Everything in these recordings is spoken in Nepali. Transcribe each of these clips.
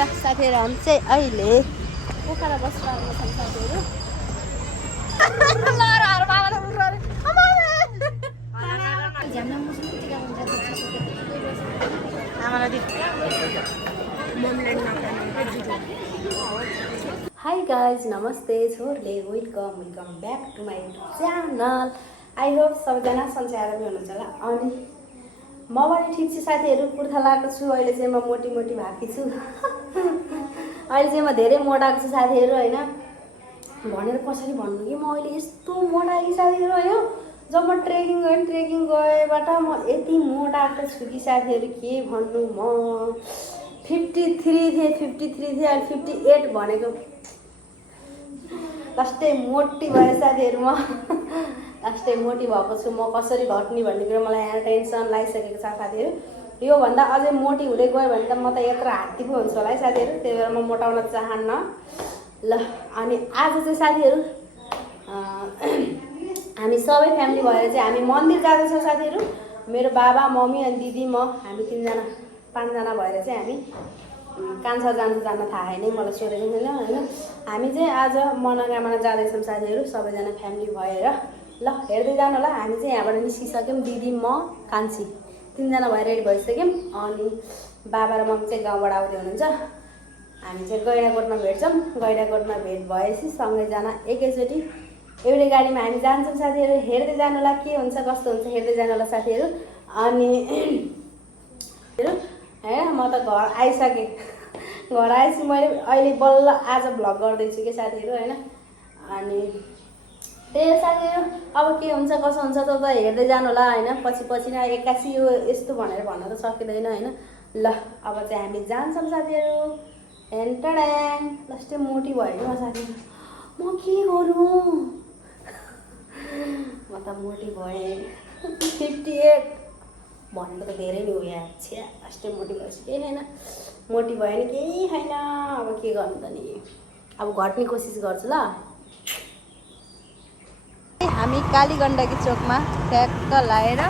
ल साथीहरू हामी चाहिँ अहिले पोखरा बस स्ट्यान्डमा छौँ साथीहरू। हाई गाइज नमस्ते छोरले welcome back to my YouTube channel. I hope सबैजना सन्चै आरामै हुनुहुन्छ होला। अनि म पनि ठिक छु साथीहरू, कुर्ता लगाएको छु। अहिले चाहिँ म मोटी भएको छु। अहिले चाहिँ म धेरै मोटाएको छु साथीहरू होइन। भनेर कसरी भन्नु कि म अहिले यस्तो मोटाएँ कि साथीहरू होइन। जब म ट्रेकिङ गएबाट म यति मोटाएको छु कि साथीहरू के भन्नु। म 53 थिएँ अहिले 58 भनेको। लास्टै मोटी भए साथीहरू म लास्टै मोटी भएको छु। म कसरी घट्ने भन्ने कुरो मलाई यहाँ टेन्सन लागिसकेको छ साथीहरू। योभन्दा अझै मोटी हुँदै गयो भने त म त यत्रो हात्ती पो हुन्छ होला है साथीहरू। त्यही भएर म मोटाउन चाहन्न। ल अनि आज चाहिँ साथीहरू हामी सबै फ्यामिली भएर चाहिँ हामी मन्दिर जाँदैछौँ साथीहरू। मेरो बाबा मम्मी अनि दिदी म हामी 5जना भएर चाहिँ हामी कान्छा जान थाहा होइन मलाई सोधेको छैन होइन। हामी चाहिँ आज मनोकामना जाँदैछौँ साथीहरू सबैजना फ्यामिली भएर। ल हेर्दै जानु होला। हामी चाहिँ यहाँबाट निस्किसक्यौँ, दिदी म कान्छी 3जना भएर रेडी भइसक्यौँ। अनि बाबा र मम्मी चाहिँ गाउँबाट आउँदै हुनुहुन्छ। हामी चाहिँ गैँडाकोटमा भेट्छौँ। गैँडाकोटमा भेट भएपछि सँगैजना एकैचोटि एउटै गाडीमा हामी जान्छौँ साथीहरू। हेर्दै जानु होला के हुन्छ कस्तो हुन्छ, हेर्दै जानु होला साथीहरू। अनि होइन म त घर आइसकेँ। घर आएपछि मैले अहिले बल्ल आज भ्लग गर्दैछु कि साथीहरू होइन। अनि त्यही साथीहरू अब के हुन्छ कसो हुन्छ त हेर्दै जानु होला होइन। पछि नै एक्कासी यो यस्तो भनेर भन्न त सकिँदैन होइन। ल अब चाहिँ हामी जान्छौँ साथीहरू। हेन्टड्याङ लास्टै मोटी भयो नि म साथीहरू। म के गरौँ म त मोटी भएँ 58 भनेको त धेरै नै हो यहाँ। छ्या लास्टै मोटी भएपछि केही छैन। मोटी भयो नि केही छैन। अब के गर्नु त नि, अब घट्ने कोसिस गर्छु ल। हामी कालीगण्डकी चोकमा ट्याक्क लाएर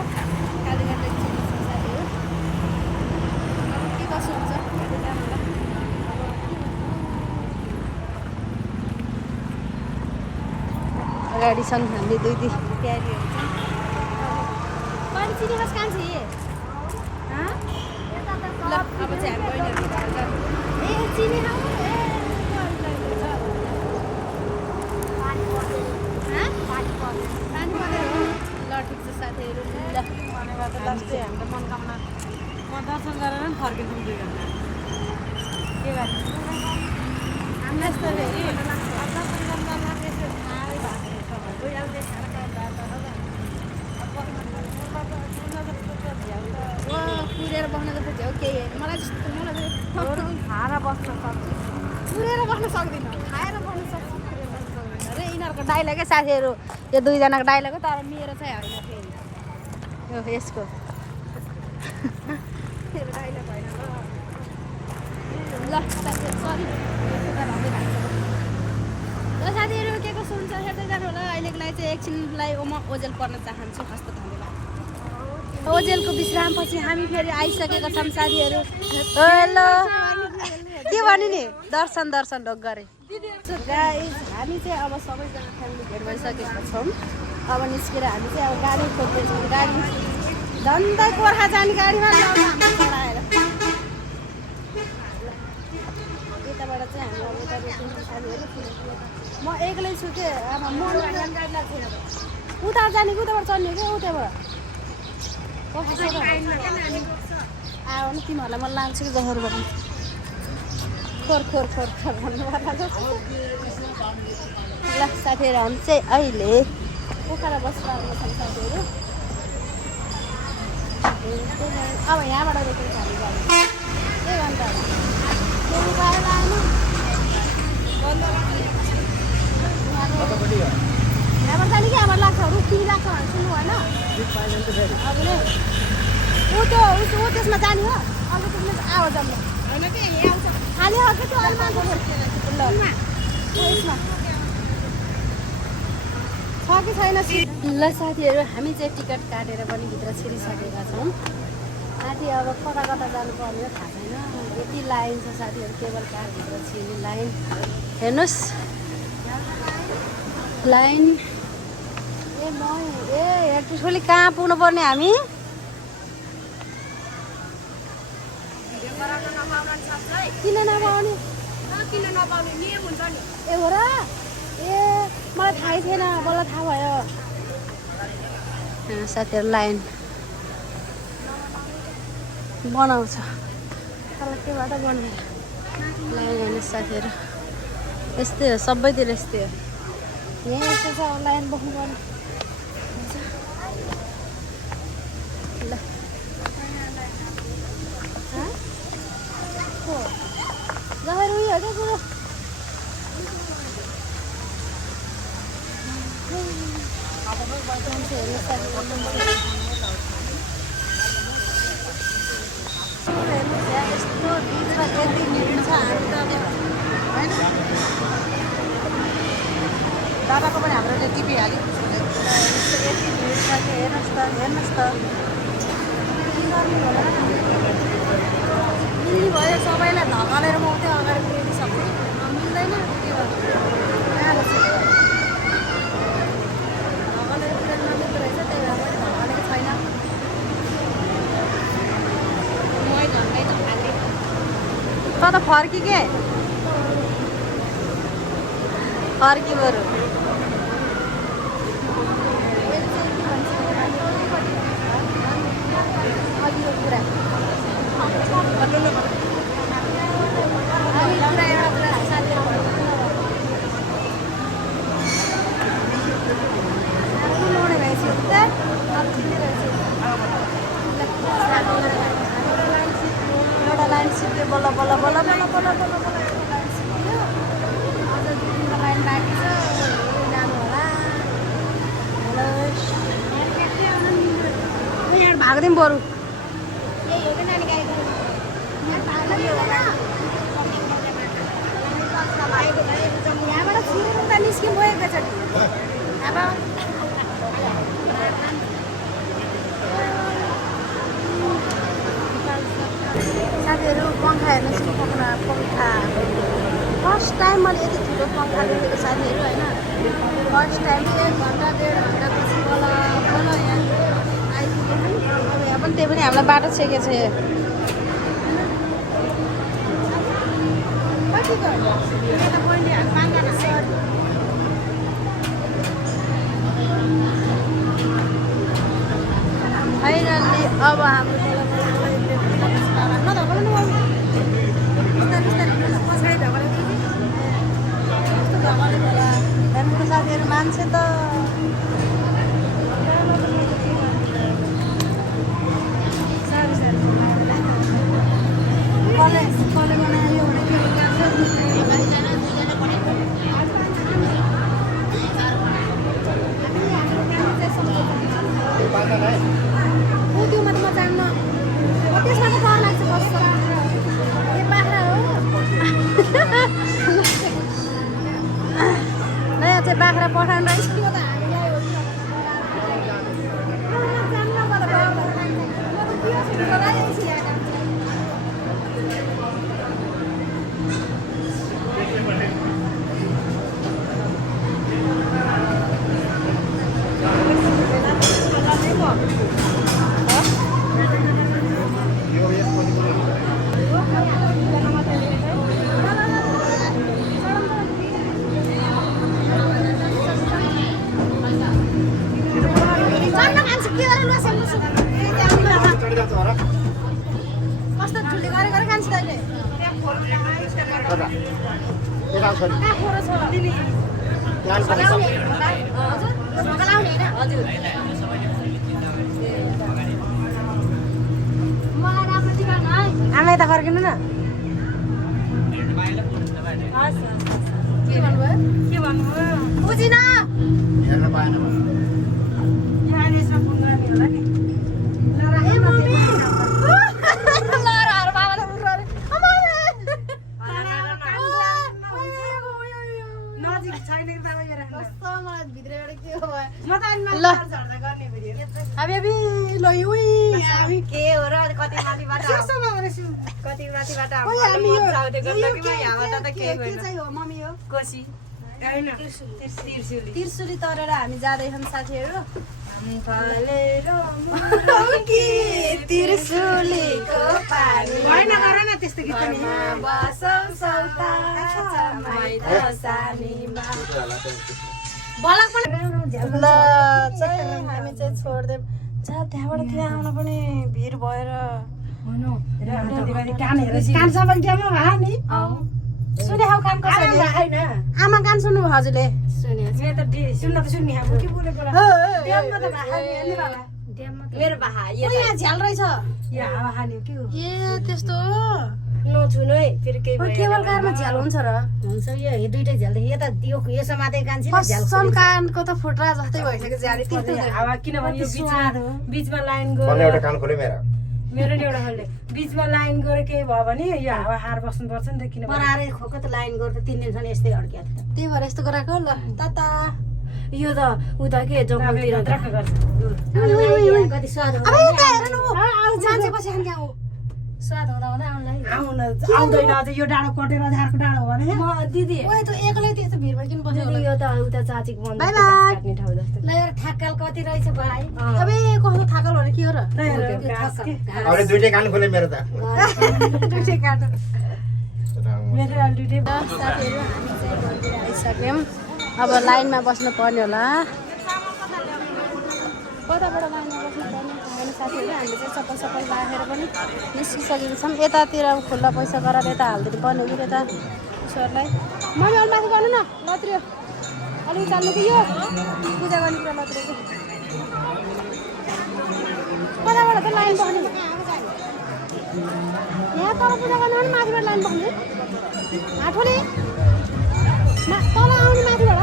कालीगण्डकी चोकमा छौँ साथीहरू। के कसो हुन्छ अगाडि छन् हामीले दुई तयारीहरू छन्। कहिले चिनी खास कान्छी ल अब चाहिँ हामी बहिनीहरू ए चिनी ल ठिक छ साथीहरू। ल भनेको त लास्टै हाम्रो मनोकामना म दर्शन गरेर पनि फर्किन्छौँ 2 घन्टा के गर्नु हामी यस्तो फेरि पुरेर बस्न जस्तो झ्याउ केही होइन मलाई खाएर बस्न सक्छु, पुरेर बस्न सक्दिनँ, खाएर बस्न सक्छु, पुरेर बस्न सक्दिनँ अरे। यिनीहरूको डाइलगै साथीहरू यो 2जनाको डाइलग हो। तर मेरो चाहिँ होइन फेरि यो यसको मेरो डाइलग होइन ल साथीहरू। सरी ल साथीहरू के कसो हुन्छ हेर्दै जानु होला। अहिलेको लागि चाहिँ एकछिनलाई म ओजेल पर्न चाहन्छु। हस्त धन्यवाद। ओजेलको विश्रामपछि हामी फेरि आइसकेका छौँ साथीहरू। हेलो के भन्यो नि दर्शन ढोक गरे गाइज। हामी चाहिँ अब सबैजना फ्यामिली भेट भइसकेका छौँ। अब निस्केर हामी चाहिँ अब गाडी खोज्दैछौँ। गाडी झन्डै गोर्खा जाने गाडीमा चढाएर यताबाट चाहिँ हामी अब यता रोकिन्छौँ साथीहरू। म एक्लै छु के अब म उता जाने कि उताबाट चढ्ने कि उताबाट आयो भने तिमीहरूलाई म लान्छु कि जहरबाट खोर भन्नुपर्दा ल साथीहरू हामी चाहिँ अहिले पोखरा बस स्ट्यान्डमा छौँ साथीहरू। अब यहाँबाट रोकेको हामी गाडी 1 घन्टा केही पाएर आएन। यहाँबाट जाने कि यहाँबाट लाग्छ रुखी लाग्छ भनेर सुन्नु भएन हजुर। ऊ त्यसमा जाने हो अब त्यसमा आवाज आउनु होइन कि आउँछ खाली हो कि त्यो यसमा छ कि छैन। ल साथीहरू हामी चाहिँ टिकट काटेर पनि भित्र छिरिसकेका छौँ। माथि अब कता कता जानुपर्ने थाहा छैन। यति लाइन छ साथीहरू, केबल कारभित्र छिर्ने लाइन हेर्नुहोस् लाइन। हेर्टुसोली कहाँ पुग्नुपर्ने हामी? किन नपाउने? नियम हुन्छ नि। ए हो र? ए मलाई थाहै थिएन, बल्ल थाहा भयो। साथीहरू लाइन बनाउँछ तर केबाट बनाउँछ लाइन हेर्नुहोस् साथीहरू, यस्तै हो सबैतिर यस्तै हो। यहाँ यस्तो छ लाइन बस्नुपर्ने। ल जहाँ उयो हो क्या कुरो यस्तो बिचमा यति भिड छ। हामी त अब होइन दादाको पनि हाम्रो टिपिहाल्यो। यति भिड छ कि हेर्नुहोस् त के गर्नु होला। मिल्ने भयो सबैलाई धकालेर मात्रै अगाडि पुगिसक्यो। मिल्दैन के गर्नु गाह्रो छ। धकालेर पुग्न नमिल्दो रहेछ, त्यही भएर मैले धकालेको छैन। त त फर्की के फर्की बरु अघिको कुरा एउटा लाइन सिक्यो बल्ल बल्ल बल्ल बल्ल बल्ल बल्ल बल्ल लाइन सिक्यो। अझ 2-3 लाइन बाँकी छ, जानु होला। यहाँ भाग्दिउँ बरु यहाँबाट छिर्नु त निस्क्यौँ भयो एकैचोटि। अब साथीहरू पङ्खा हेर्नुहोस् कि पङ्खा फर्स्ट टाइम मैले यति ठुलो पङ्खा देखेको साथीहरू होइन। फर्स्ट टाइम 1 घन्टा 1.5 घन्टापछि बल्ल यहाँ आइपुग्यो। अब यहाँ पनि त्यही पनि हामीलाई बाटो छेकेको छ। फाइनल्ली अब हाम्रो साथीहरू मान्छे त कसले बनायो भने त्योमा त म जान्न। त्यसमा त डर लाग्छ कस्तो ए बाख्रा हो नयाँ चाहिँ बाख्रा पठाउनु रहेछ। त्यो त हामीलाई हो कस्तो ठुली गरेर खान्छ तैँले? आमा यता फर्किनु न। के भन्नुभयो बुझिन। ल हामी के हो र कति माथिबाट कति माथिबाट यहाँबाट त केही के चाहिँ हो मम्मी हो कोसी त्रिशुली तरेर हामी जाँदैछौँ साथीहरू त्रिशुलीको पानी भएन गर न त्यस्तो गीत पनि ल चाहिँ हामी चाहिँ छोड्दै जहाँ त्यहाँबाट त्यहाँ आउन पनि भिड भएर कानसम्म ड्याममा भयो नि सुने हौ कान कसरी आमा कान सुन्नु हजुरले मेरो बाहा यहाँ झ्याल रहेछ ए त्यस्तो हो नछुनु है फेरि केही केबल कारमा झ्याल हुन्छ र हुन्छ यो दुइटै झ्याल यता यो समाते कान्छी फसन कानको त फुट्रा जस्तै भइसक्यो झ्याले त्यस्तो किनभने यो बिचमा लाइन गयो एउटा कान खोले मेरो मेरो नि एउटा खालले बिचमा लाइन गरे केही भयो भने यो हावा हार बस्नुपर्छ नि त किनभने बनाएर खोको त लाइन गर्दा 3 दिनसम्म यस्तै अड्किया थियो त्यही भएर यस्तो गराएको ल ताता यो त उता के जङ्गलतिर द्रक्क गर्छ कति स्वाद अब यता हेर्नु मान्छे पछि खान त्यहाँ स्वाद हुँदा हुँदा आउनलाई आउँदैन अझ यो डाँडो कटेर झारको डाँडो भने म दिदी ओए त एक्लै त्यस्तो भिडमा किन बस्यो होला यो त उता चाचीको मन्दिर बाइ बाइ काट्ने ठाउँ जस्तो ल यार थाकल कति रहेछ भाइ अबे कस्तो थाकल भने के हो र अरे दुइटै कान खोले मेरो त दुईटै काट्नु मेरो अलरेडी साथीहरू हामी चाहिँ मन्दिर आइसक्यौँ अब लाइनमा बस्नु पर्ने होला कताबाट लाइनमा बस्नु पर्ने होइन साथीहरू हामीले चाहिँ चप्पल सप्पल राखेर पनि निस्किसकेको छौँ यतातिर खुल्ला पैसा गरेर यता हालिदिनु पर्ने कि यता ईश्वरलाई मैले अलिक माथि गर्नु न लत्रियो अलिक चाल्नु कि यो पूजा गर्ने कुरा लत्रियो कताबाट त लाइन बस्ने यहाँ तल पूजा गर्नु भने माथिबाट लाइन बस्ने आठोले तल आउने माथिबाट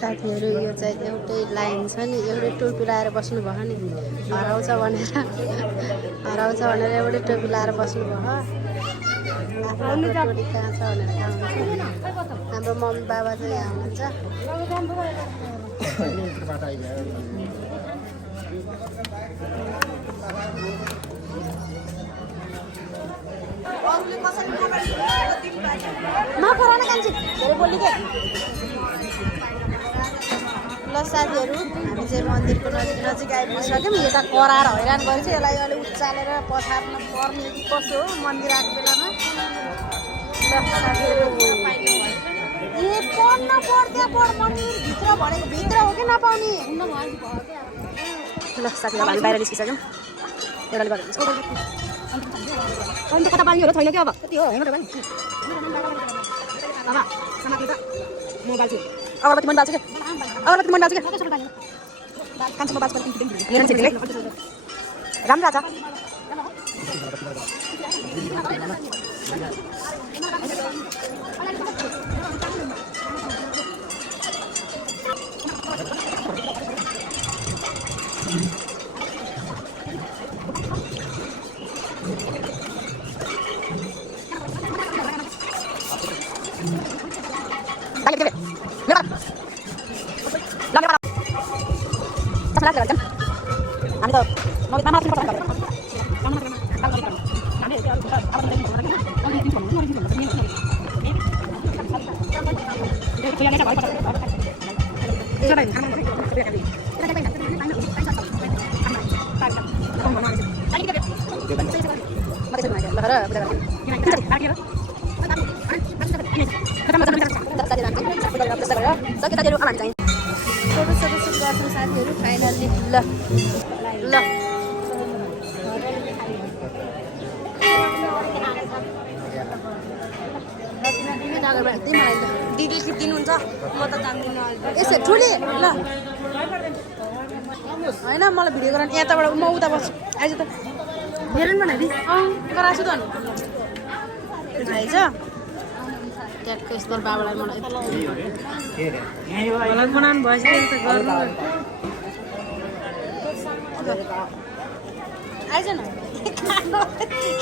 साथीहरू यो चाहिँ एउटै लाइन छ नि एउटै टोपी लाएर बस्नु भयो नि हराउँछ भनेर एउटै टोपी लाएर बस्नु भयो आफ्नो टोपी कहाँ छ भनेर थाहा हुन्छ हाम्रो मम्मी बाबा चाहिँ यहाँ हुनुहुन्छ नखराना कान्छी धेरै बोल्ने के ल साथीहरू हामी चाहिँ मन्दिरको नजिक आइपुगिसक्यौँ यता कराएर हैरान गरेछ यसलाई अलिक उचालेर पछार्न पर्ने कि कसो हो मन्दिर आएको बेलामा ल साथीहरू ए पढ्न पढ्दै पढ मन्दिरभित्र भनेको भित्र हो कि नपाउने ल साथीहरू हामी बाहिर निस्किसक्यौँ एउटाले गरेर अन्त कता बाल्ने हो छैन क्या अब कति हो हेर्नु तपाईँ अगरबत्ती मन बाल्छ क्या अगरबत्ती मन बाल्छ क्या कान्छोमा बाल्छ राम्रो छ हामी त नगीतमा माथि पर्छ छोटो गर्छौँ साथीहरू फाइनल्ली ल दिदी दिनुहुन्छ म त जान्दिनँ यसो ठुली ल होइन मलाई भिडियो गराउनु यताबाट म उता बस्छु आइज त हेरौँ न दिदी गराएको छु त अनि आइज ट्याक्क यस्तो बाबालाई मलाई बनाउनु भएपछि त गर्नु आइज न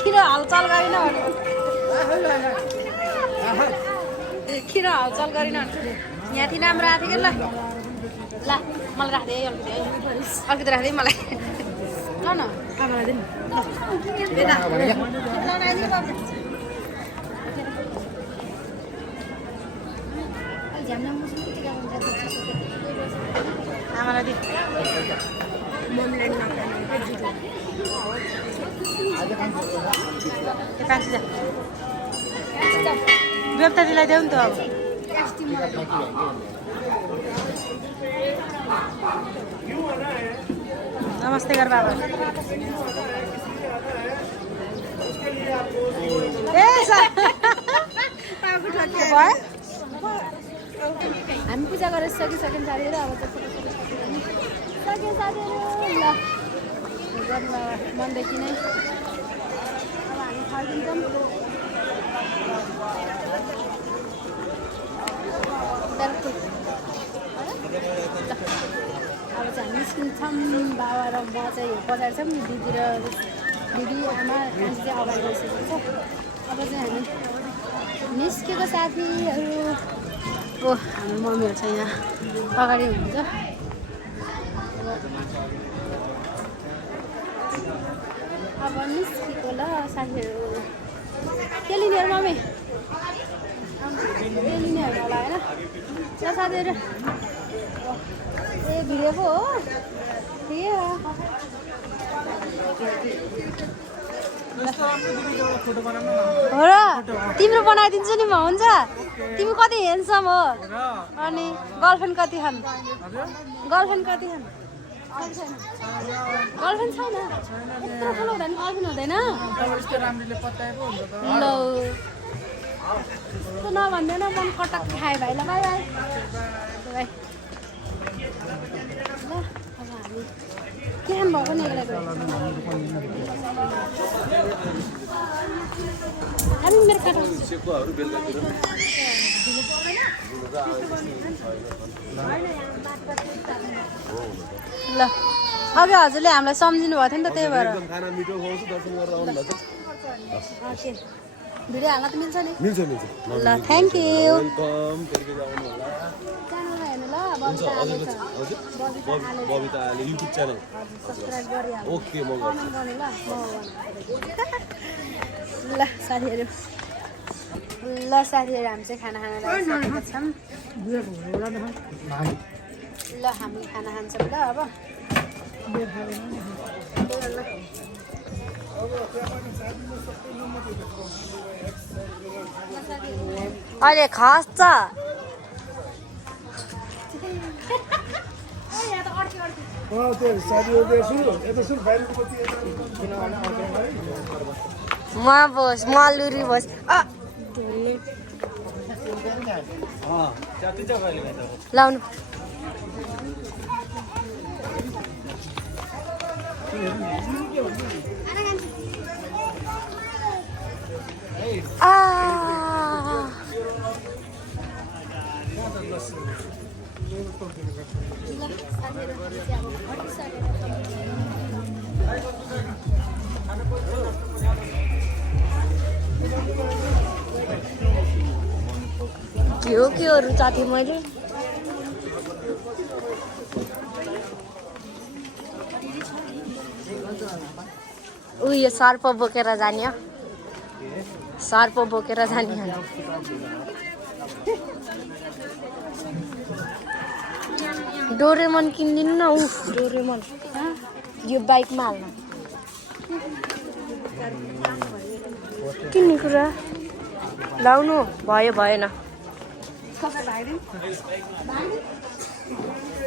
किन हलचल गरिन भनेको किन हलचल गरिन यहाँ थिएन राम्रो आएको थियो कि ल मलाई राख्दै अलिकति राख्दै मलाई ल न आमालाई दिनु आमालाई दि बेप्ता दिलाई देऊ नि त अब नमस्ते गर बाबा हामी पूजा गरेर सकिसक्यौँ साथीहरू अब सक्यो साथीहरू ल मनदेखि नै अब हामी फर्किन्छौँ अब चाहिँ हामी निस्किन्छौँ बाबा र म चाहिँ बजार छौँ दिदी आमा आन्टी चाहिँ अगाडि गइसकेको छ अब चाहिँ हामी निस्केको साथीहरू ओ हाम्रो मम्मीहरू चाहिँ यहाँ अगाडि हुनुहुन्छ अब निस्केको ल साथीहरू के लिने मम्मी के लिनेहरू होला होइन ल साथीहरू ए भिडियो पो हो ठिकै हो हो र तिम्रो बनाइदिन्छु नि म हुन्छ तिमी कति हेन्डसम हो अनि गर्लफ्रेन्ड कति छन् गर्लफ्रेन्ड कति छन् गर्लफ्रेन्ड छैन यत्रो ठुलो हुँदैन गर्लफ्रेन्ड हुँदैन ल त्यस्तो नभन्दैन मन कटक खाए भाइ ल बाई बाई बाई ल अब हामी के खानु भएको नि हामी मेरो काटा ल अघि हजुरले हामीलाई सम्झिनु भएको थियो नि त त्यही भएर भिडियो हाल्न त मिल्छ नि मिल्छ ल thank you Babita Aale YouTube channel okay म गर्छु ल साथीहरू हामी चाहिँ खाना खान लागेका छौँ ल हामी खाना खान्छौँ ल अब अहिले खस्छ म बस मलुरी बस लाउनु के हो रुचा थिएँ मैले उयो सर्प बोकेर जाने हो सर्प बोकेर जाने डोरेमन किनिदिनु न उफ डोरेमन यो बाइकमा हाल्न किन्ने कुरा लाउनु भयो भएन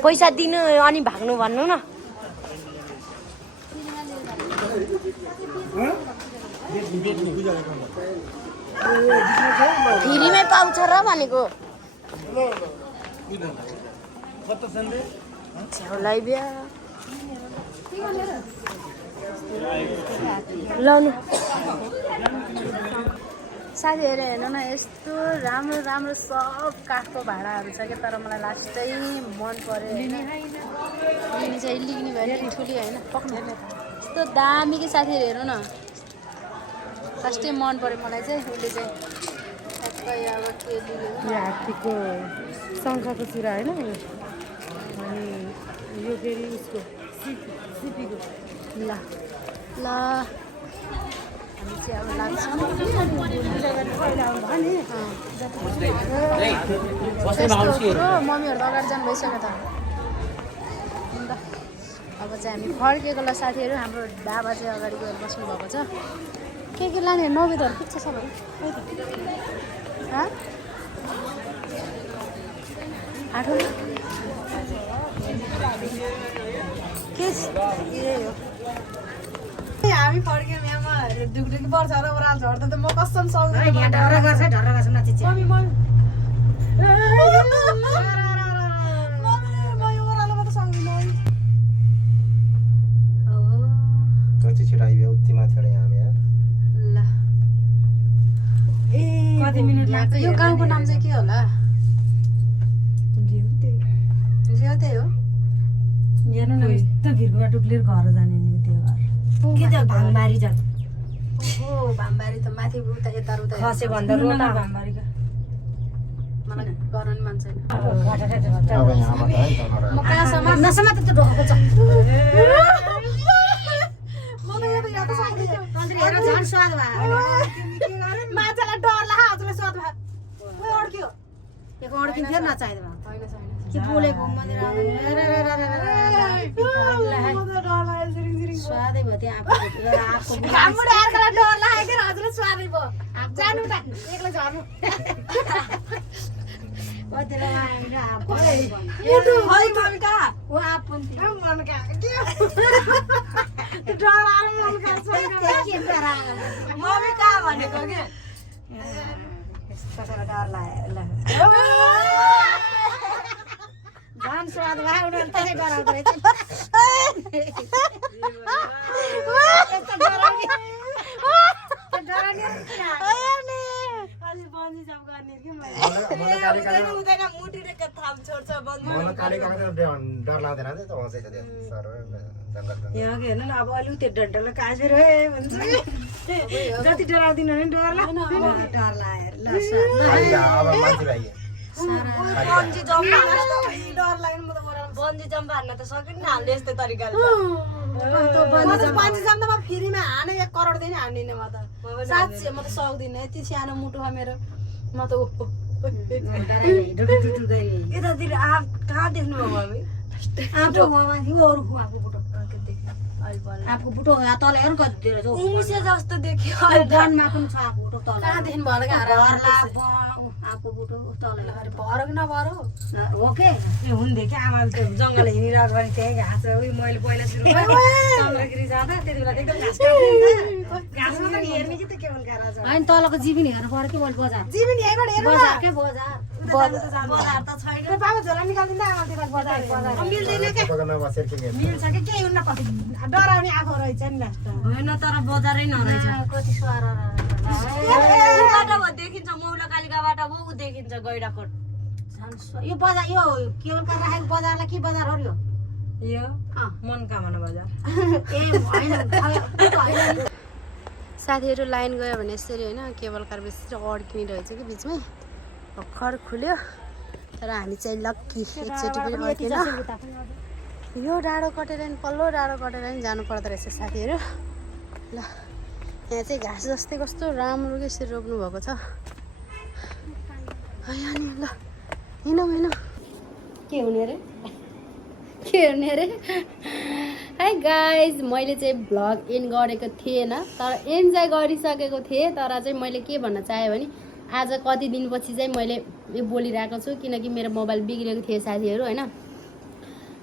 पैसा दिनु अनि भाग्नु भन्नु न फ्रीमै पाउँछ र भनेको छेउलाई बिहा लाउनु साथीहरू हेर्नु न यस्तो राम्रो राम्रो सब काठको भाँडाहरू छ क्या तर मलाई लास्टै मन पर्यो लिने चाहिँ लिने भयो ठुली होइन पक्नु यस्तो दामी कि साथीहरू हेर्नु न लास्टै मन पर्यो मलाई चाहिँ उसले चाहिँ खै अब के दिने यो हात्तीको शङ्खको चुरा होइन यो अनि यो फेरि उसको सिपीको ल ल हामी चाहिँ अब लाग्छौँ मम्मीहरू त अगाडि जानु भइसक्यो त अन्त अब चाहिँ हामी फर्केको ल साथीहरू हाम्रो ढाबा चाहिँ अगाडि गएर बस्नु भएको छ के लाने नवेदहरू पुग्छ सबै आठो के यही हो हामी फर्क्यौँ यहाँमा ढुकढुकी पर्छ र ओह्राल झर्दा त म कसम सक्दैन ढर्रा गर्छ ढर्रा गर्छ नचिचे मम्मी ओह्रालोमा त सक्दिनँ कति छिटो आइयो उति माथि यहाँ यार ल ए कति मिनट लाग्छ यो गाउँको नाम चाहिँ के होला जिउ त्यही हो हेर्नु न यस्तो भिरको बाटो क्लियर घर जाने नि त्यो घर के त भाङबारी जान्छ ओहो भामबारी त माथि उता यता उता खसे भन्दा रोटा भामबारीका मलाई गर्न नि मन छैन अब यहाँबाट है तल म कहाँसम्म नसमा त ढोको छ म त यहाँ त सक्दिनँ तन्त्री हेर झन् स्वाद भयो माछालाई डर लाग्यो हजुरलाई स्वाद भयो ओइ अड्क्यो एक अड्किन फेरि नचाहिँदो भयो होइन छैन के बोलेको मन्दिर स्वादै भयो त्यहाँ आफू घामबाट अर्कालाई डर लाग्यो कि हजुरलाई स्वादै भयो जानु त एक्लै झर्नु कति रमाइलो आफू मुटु है मम्मी कहाँ ऊ आफू मन कहाँ के डर आएर मन कहाँ के डरा मम्मी कहाँ भनेको के यस्तो डर लाग्यो झन् स्वाद भयो उनीहरू त्यसै डराउँदो रहेछ यस्तो डराउने अलि बन्जी जब गर्ने कि मैले हुँदैन मुटुले के थाम छोड्छ बन्जी मलाई काली कागज डर लाग्दैन त हँसै छ त्यो सर जङ्गल यहाँ के हेर्नु न अब अलिक त्यो डन्डरलाई कासेर हे भन्छ जति डराउँदिन भने डर लाग्छ डर लाग्यो ल अब मान्छे भाइ बन्जी जम्प डर लाग्यो म त बन्जी जम्प हान्न त सकिन्न हाल्ने यस्तै तरिकाले बन्जी जम्प त म फ्रीमा हाने 1 करोड दिन हान्दिनँ म त साँच्चै म त सक्दिनँ यति सानो मुटु हो मेरो म त यतातिर आफ कहाँ देख्नुभयो मम्मी आफू माथि अरू आफू बुटो आफू बुटो तल हेर्नु कति उमुसे जस्तो देख्यो जन्मा पनि छ आफू बुटो तल कहाँ देख्नु भयो आफू बुटो तल भर कि नभर हो हो के हुन्थ्यो कि आमाले त्यो जङ्गल हिँडिरहेको भने त्यही घाँस उयो मैले पहिला सुरुमा चन्द्रगिरी जाँदा त्यति बेला एकदम घाँस घाँस मात्रै हेर्ने कि त्यो के हुन् राजा होइन तलको जीवन हेर्नु पर्यो कि मैले बजार जीवन यहीँबाट हेर्नु बजार के बजार बजार त छैन बाबा झोला निकालिदिँदा आमा त्यसलाई बजार मिल्दैन के बसेर के मिल्छ कि केही हुन्न कति डराउने आफू रहेछ नि लास्ट होइन तर बजारै नरहेछ कति स्वार देखिन्छ मौला कालिकाबाट ऊ देखिन्छ गैडाकोट यो बजार यो केवलका राखेको बजारलाई के बजार हो यो यो मनकामना बजार ए होइन साथीहरू लाइन गयो भने यसरी होइन केबल कार बेसी अड्किने रहेछ कि बिचमै भर्खर खुल्यो तर हामी चाहिँ लक्की एकचोटि पनि अड्केन यो डाँडो कटेर नि पल्लो डाँडो कटेर नि जानु पर्दो रहेछ साथीहरू ल यहाँ चाहिँ घाँस जस्तै कस्तो राम्रो के यसरी रोप्नु भएको छ अनि ल हिँडौँ के हुने अरे है गाइज मैले चाहिँ भ्लग एन्ड गरेको थिएन तर एन्ड चाहिँ गरिसकेको थिएँ तर चाहिँ मैले के भन्न चाहेँ भने आज कति दिनपछि चाहिँ मैले यो बोलिरहेको छु किनकि मेरो मोबाइल बिग्रेको थियो साथीहरू होइन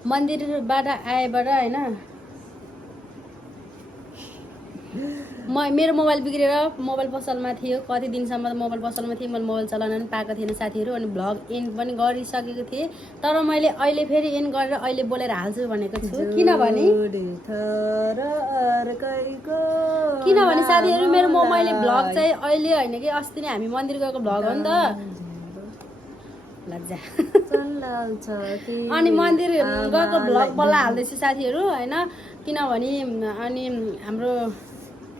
मन्दिरबाट आएबाट होइन मेरो मोबाइल बिग्रेर मोबाइल पसलमा थियो कति दिनसम्म मोबाइल पसलमा थिएँ मैले मोबाइल चलाउन पनि पाएको थिएन साथीहरू अनि भ्लग एन्ड पनि गरिसकेको थिएँ तर मैले अहिले फेरि एन्ड गरेर अहिले बोलेर हाल्छु भनेको छु किनभने साथीहरू मेरो मैले भ्लग चाहिँ अहिले होइन कि अस्ति नै हामी मन्दिर गएको भ्लग हो नि त लज्जा अनि मन्दिर गएको भ्लग बल्ल हाल्दैछु साथीहरू होइन किनभने अनि हाम्रो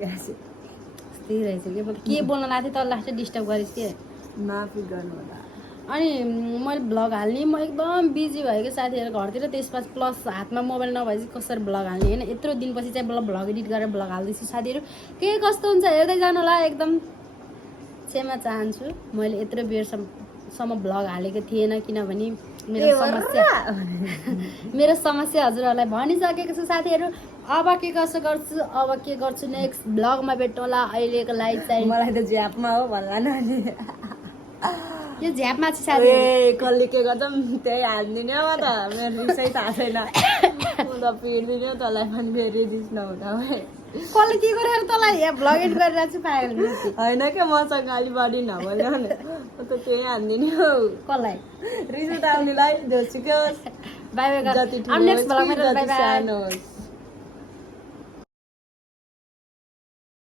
त्यही रहेछ कि म के बोल्न लाग्थेँ तर लास्टै डिस्टर्ब गरेको थिएँ माफी गर्नु होला। अनि मैले भ्लग हाल्ने म एकदम बिजी भएको साथीहरू घरतिर त्यसपछि प्लस हातमा मोबाइल नभएपछि कसरी भ्लग हाल्ने होइन यत्रो दिनपछि चाहिँ भ्लग एडिट गरेर भ्लग हाल्दैछु साथीहरू के कस्तो हुन्छ हेर्दै जानु होला एकदम क्षमा चाहन्छु मैले यत्रो बेरसम्म भ्लग हालेको थिएन किनभने मेरो समस्या हजुरहरूलाई भनिसकेको छु साथीहरू अब के कसो गर्छु अब के गर्छु नेक्स्ट भ्लगमा भेटौँला अहिलेको लागि चाहिँ मलाई त झ्यापमा हो भन्ला न नि यो झ्यापमा चाहिँ साथी ए कसले के गर्छ त्यही हालिदिने हो त मेरो रिसै थाहा छैन म त पिर्दिने हो तँलाई पनि फेरि रिस नहुन है कसले के गरेर तँलाई यहाँ भ्लग एडिट गरेर चाहिँ पागल मान्छे होइन क्या मसँग गाली बढी नबोल्यो भने म त त्यही हालिदिने हो कसलाई रिस उठाउनेलाई जोसुकै होस् बाई बाई जति अब ठुलो नेक्स्ट होस् भ्लगमा कि बाई जति बाई सानो होस्